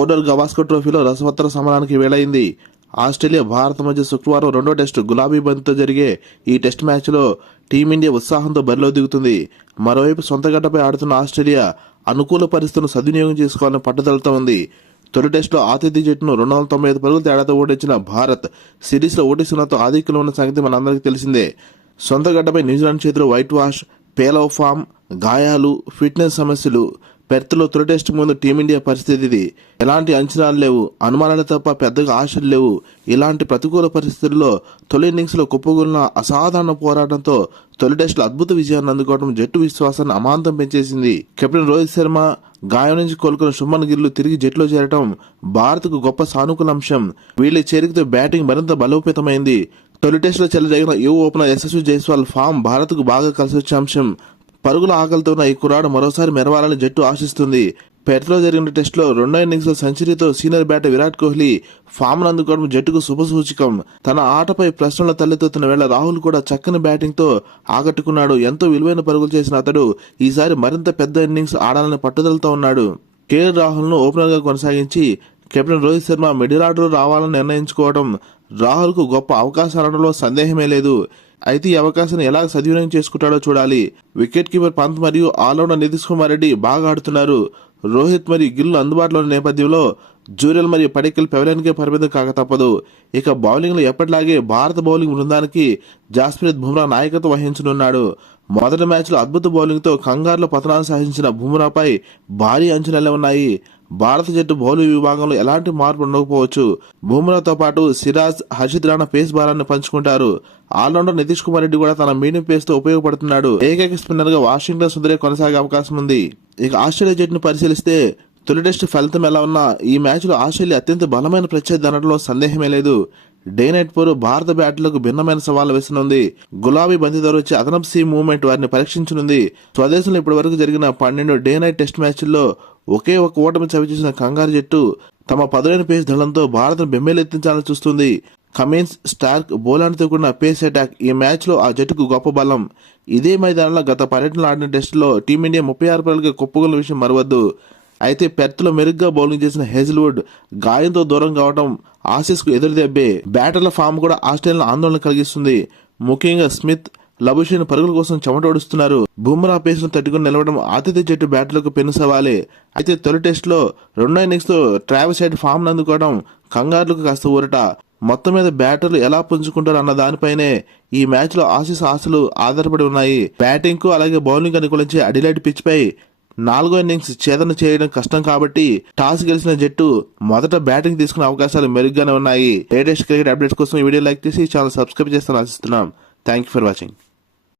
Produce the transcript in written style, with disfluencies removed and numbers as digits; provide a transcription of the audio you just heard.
Border Gavaskar ట్రోఫీలో రసవత్తర సమరానికి వేళైంది. Australia Bharat మధ్య శుక్రవారం రెండో టెస్టు గులాబీ బంతితో జరిగే ఈ టెస్ట్ మ్యాచ్లో టీమిండియా ఉత్సాహంతో బరిలో దిగుతుంది. మరోవైపు సొంత గడ్డపై ఆడుతున్న ఆస్ట్రేలియా అనుకూల పరిస్థితులను సద్వినియోగం చేసుకోవాలని పట్టుదలతో ఉంది. తొలి టెస్టులో ఆతిథ్య జట్టును 295 పరుగుల తేడాతో ఓడించిన భారత్ సిరీస్లో 1-0తో ఆధిక్యంలో ఉన్న సంగతి మనందరికీ తెలిసిందే. సొంత గడ్డపై న్యూజిలాండ్ చేతిలో వైట్ వాష్, పేలవ్ ఫామ్, గాయాలు, ఫిట్నెస్ సమస్యలు. పెర్త్లో తొలి టెస్టు ముందు టీమిండియా పరిస్థితి ఇది. ఎలాంటి అంచనాలు లేవు, అనుమానాలు తప్ప పెద్దగా ఆశలు లేవు. ఇలాంటి ప్రతికూల పరిస్థితుల్లో తొలి ఇన్నింగ్స్లో కుప్పగొలిన అసాధారణ పోరాటంతో తొలి టెస్టులో అద్భుత విజయాన్ని అందుకోవడం జట్టు విశ్వాసాన్ని అమాంతం పెంచేసింది. కెప్టెన్ రోహిత్ శర్మ, గాయం నుంచి కోలుకున్న శుభ్మన్ గిల్ తిరిగి జట్టులో చేరడం భారత్కు గొప్ప సానుకూల అంశం. వీళ్ళ చేరికతో బ్యాటింగ్ మరింత బలోపేతమైంది. తొలి టెస్టులో చెలరేగిన యువ ఓపెనర్ యశస్వి జైస్వాల్ ఫామ్ భారత్కు బాగా కలిసొచ్చే అంశం. పరుగుల ఆకలితో ఉన్న ఈ కుర్రాడు మరోసారి మెరవాలని జట్టు ఆశిస్తుంది. పెర్త్లో జరిగిన టెస్టులో రెండో ఇన్నింగ్స్లో సెంచరీతో సీనియర్ బ్యాటర్ విరాట్ కోహ్లీ ఫామ్ను అందుకోవడం జట్టుకు శుభసూచకం. తన ఆటపై ప్రశ్నల తలెత్తుతున్న వేళ రాహుల్ కూడా చక్కని బ్యాటింగ్తో ఆకట్టుకున్నాడు. ఎంతో విలువైన పరుగులు చేసిన అతడు ఈసారి మరింత పెద్ద ఇన్నింగ్స్ ఆడాలని పట్టుదలతో ఉన్నాడు. కేఎల్ రాహుల్ను ఓపెనర్గా కొనసాగించి captain Rohit Sharma middle order రావాలని నిర్ణయించుకోవడం రాహుల్కు గొప్ప అవకాశాలలో సందేహమే లేదు. అయితే ఈ అవకాశాన్ని ఎలా సద్వినియోగం చేసుకుంటాడో చూడాలి. వికెట్ కీపర్ పంత్ మరియు ఆల్రౌండర్ నితీష్ కుమార్ రెడ్డి బాగా ఆడుతున్నారు. రోహిత్ మరియు గిల్ అందుబాటులో ఉన్న నేపథ్యంలో జూరెల్ మరియు పడిక్కల్ పెవిలియన్కే పరిమితం కాక తప్పదు. ఇక బౌలింగ్లో ఎప్పటిలాగే భారత బౌలింగ్ బృందానికి జాస్ప్రీత్ బుమ్రా నాయకత్వం వహించనున్నాడు. మొదటి మ్యాచ్లో అద్భుత బౌలింగ్తో కంగారులో పతనాన్ని సాధించిన బుమ్రాపై భారీ అంచనాలే ఉన్నాయి. భారత జట్టు బౌలింగ్ విభాగంలో ఎలాంటి మార్పు ఉండకపోవచ్చు. బుమ్రాతో పాటు సిరాజ్, హర్షిత్ రాణా పేస్ భారాన్ని పంచుకుంటారు. ఆల్రౌండర్ నితీష్ కుమార్ రెడ్డి కూడా తన మీడియం పేస్ తో ఉపయోగపడుతున్నాడు. ఏకైక స్పిన్నర్ గా వాషింగ్టన్ సుందరే కొనసాగే అవకాశం ఉంది. ఇక ఆస్ట్రేలియా జట్టును పరిశీలిస్తే తొలి టెస్టు ఫలితం ఎలా ఉన్నా ఈ మ్యాచ్ లో ఆస్ట్రేలియా అత్యంత బలమైన ప్రత్యర్థి అనడంలో సందేహమే లేదు. డే నైట్ పోరు భారత బ్యాటర్లకు భిన్నమైన సవాళ్లు వేసనుంది. గులాబీ బంతి ద్వారా వచ్చే అదనపు సీమ్ మూవ్మెంట్ వారిని పరీక్షించనుంది. స్వదేశంలో ఇప్పటి వరకు జరిగిన 12 డే నైట్ టెస్ట్ మ్యాచ్ల్లో ఒకే ఒక ఓటమి చవిచూసిన కంగారు జట్టు తమ పదులైన పేస్ దళంతో భారత్ను బెంబేలెత్తించాలని చూస్తుంది. కమిన్స్, స్టార్క్, బోలాండ్తో కూడిన పేస్ అటాక్ ఈ మ్యాచ్లో ఆ జట్టుకు గొప్ప బలం. ఇదే మైదానంలో గత పర్యటనలో ఆడిన టెస్టులో టీమిండియా 36 పరుగులకి కుప్పగొలిన విషయం మరవద్దు. అయితే పెర్త్లో మెరుగ్గా బౌలింగ్ చేసిన హేజిల్వుడ్ గాయంతో దూరం కావడం ఆసీస్కు ఎదురుదెబ్బే. బ్యాటర్ల ఫామ్ కూడా ఆస్ట్రేలియా ఆందోళన కలిగిస్తుంది. ముఖ్యంగా స్మిత్, లబుషేన్ పరుగుల కోసం చెమటోడుస్తున్నారు. బుమ్రా పేస్ ను తట్టుకుని నిలవడం ఆతిథ్య జట్టు బ్యాటర్లకు పెను సవాలే. అయితే తొలి టెస్టులో రెండో ఇన్నింగ్స్ తో ట్రావిస్ హెడ్ ఫామ్ అందుకోవడం కంగారులకు కాస్త ఊరట. మొత్తం మీద బ్యాటర్లు ఎలా పుంజుకుంటారు అన్న దానిపైనే ఈ మ్యాచ్ లో ఆసీస్ ఆశలు ఆధారపడి ఉన్నాయి. బ్యాటింగ్ కు అలాగే బౌలింగ్ అనుకూలించే అడిలైడ్ పిచ్ పై నాలుగో ఇన్నింగ్స్ ఛేదన చేయడం కష్టం కాబట్టి టాస్ గెలిచిన జట్టు మొదట బ్యాటింగ్ తీసుకునే అవకాశాలు మెరుగ్గానే ఉన్నాయి. లేటెస్ట్ క్రికెట్ అప్డేట్స్ కోసం ఈ వీడియో లైక్ చేసి ఛానల్ సబ్స్క్రైబ్ చేస్తాను ఆశిస్తున్నాం. Thank you for watching.